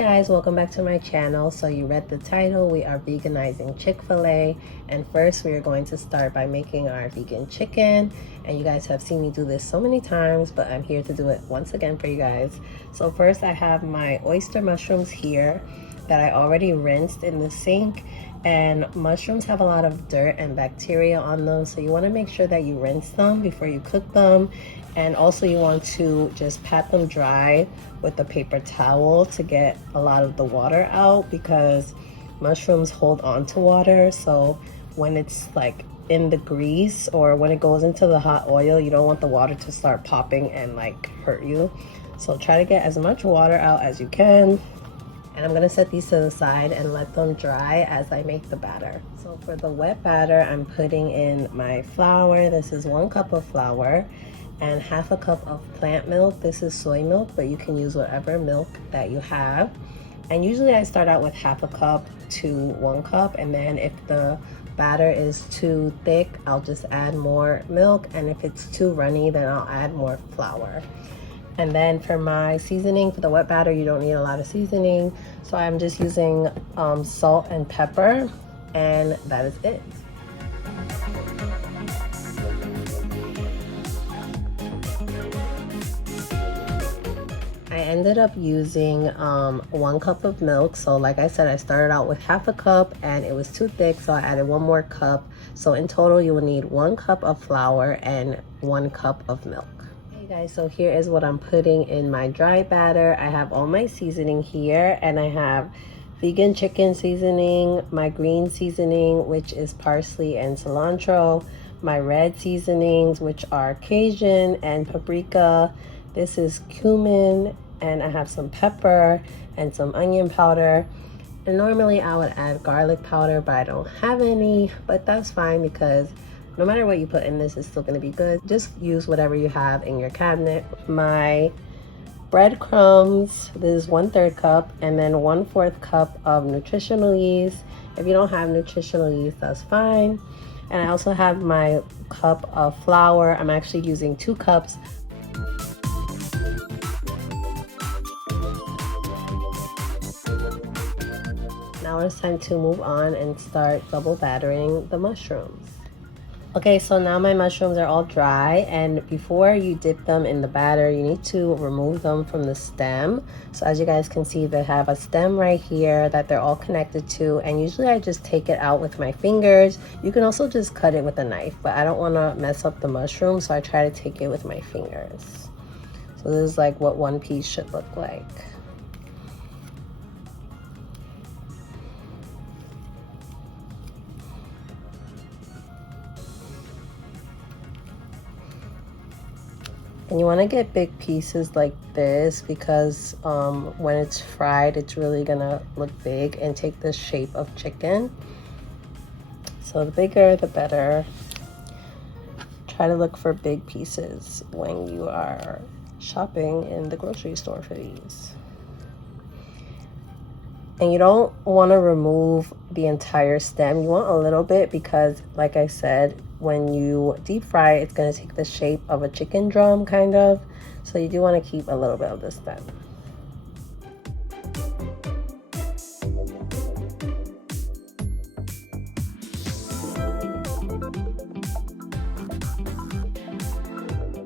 guys, welcome back to my channel. So you read the title, we are veganizing Chick-fil-A, and first we are going to start by making our vegan chicken. And you guys have seen me do this so many times, but I'm here to do it once again for you guys. So first I have my oyster mushrooms here that I already rinsed in the sink, and mushrooms have a lot of dirt and bacteria on them, so you want to make sure that you rinse them before you cook them. And also you want to just pat them dry with a paper towel to get a lot of the water out, because mushrooms hold on to water. So when it's like in the grease or when it goes into the hot oil, you don't want the water to start popping and like hurt you. So try to get as much water out as you can. And I'm gonna set these to the side and let them dry as I make the batter. So for the wet batter, I'm putting in my flour. This is 1 cup of flour and half a cup of plant milk. This is soy milk, but you can use whatever milk that you have. And usually I start out with half a cup to 1 cup, and then if the batter is too thick, I'll just add more milk, and if it's too runny, then I'll add more flour. And then for my seasoning, for the wet batter, you don't need a lot of seasoning, so I'm just using salt and pepper, and that is it. I ended up using 1 cup of milk. So like I said, I started out with half a cup and it was too thick, so I added 1 more cup. So in total, you will need 1 cup of flour and 1 cup of milk. Hey guys, so here is what I'm putting in my dry batter. I have all my seasoning here, and I have vegan chicken seasoning, my green seasoning, which is parsley and cilantro, my red seasonings, which are Cajun and paprika. This is cumin, and I have some pepper and some onion powder. And normally I would add garlic powder, but I don't have any, but that's fine because no matter what you put in this, it's still gonna be good. Just use whatever you have in your cabinet. My breadcrumbs, this is 1/3 cup, and then 1/4 cup of nutritional yeast. If you don't have nutritional yeast, that's fine. And I also have my cup of flour. I'm actually using 2 cups. Now it's time to move on and start double battering the mushrooms. Okay, so now my mushrooms are all dry, and before you dip them in the batter, you need to remove them from the stem. So as you guys can see, they have a stem right here that they're all connected to, and usually I just take it out with my fingers. You can also just cut it with a knife, but I don't want to mess up the mushroom, so I try to take it with my fingers. So this is like what one piece should look like. And you want to get big pieces like this because when it's fried, it's really gonna look big and take the shape of chicken. So the bigger, the better. Try to look for big pieces when you are shopping in the grocery store for these. And you don't want to remove the entire stem. You want a little bit because, like I said, when you deep fry, it's going to take the shape of a chicken drum, kind of. So you do want to keep a little bit of the stem.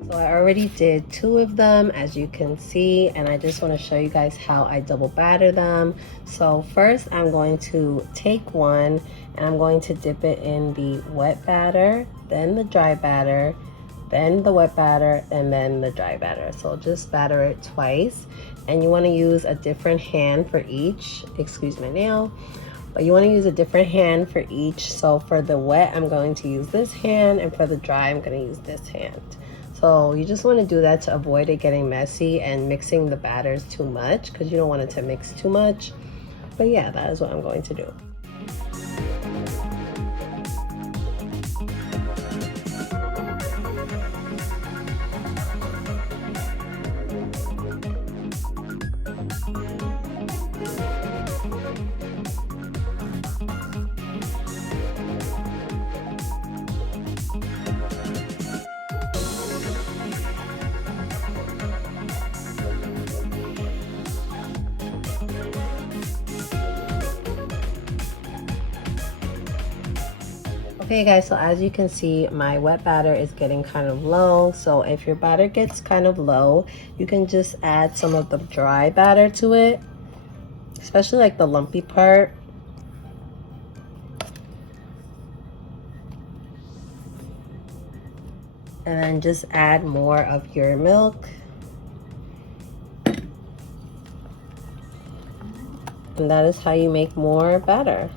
So I already did 2 of them, as you can see, and I just want to show you guys how I double batter them. So first I'm going to take one and I'm going to dip it in the wet batter, then the dry batter, then the wet batter, and then the dry batter. So just batter it twice, and you want to use a different hand for each. Excuse my nail. But you want to use a different hand for each. So for the wet, I'm going to use this hand, and for the dry, I'm going to use this hand. So you just want to do that to avoid it getting messy and mixing the batters too much, because you don't want it to mix too much. But yeah, that is what I'm going to do. Okay guys, so as you can see, my wet batter is getting kind of low. So if your batter gets kind of low, you can just add some of the dry batter to it, especially like the lumpy part. And then just add more of your milk. And that is how you make more batter.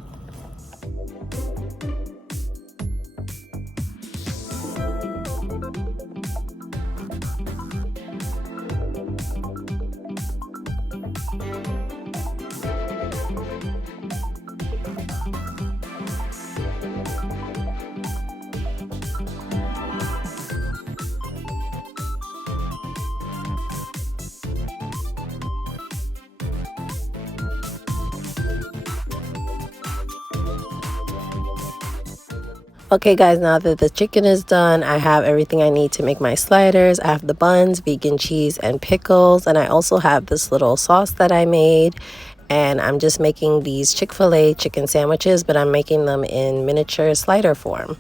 Okay guys, now that the chicken is done, I have everything I need to make my sliders. I have the buns, vegan cheese, and pickles. And I also have this little sauce that I made. And I'm just making these Chick-fil-A chicken sandwiches, but I'm making them in miniature slider form.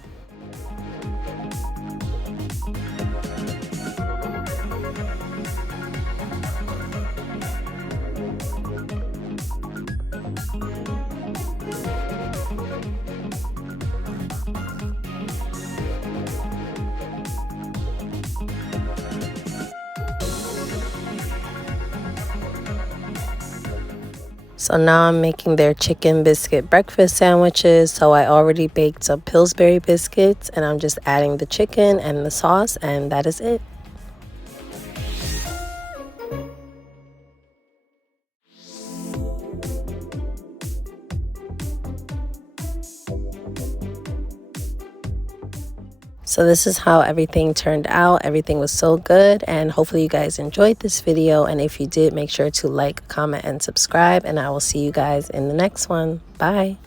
So now I'm making their chicken biscuit breakfast sandwiches. So I already baked some Pillsbury biscuits and I'm just adding the chicken and the sauce, and that is it. So this is how everything turned out. Everything was so good, and hopefully you guys enjoyed this video. And if you did, make sure to like, comment, and subscribe, and I will see you guys in the next one. Bye.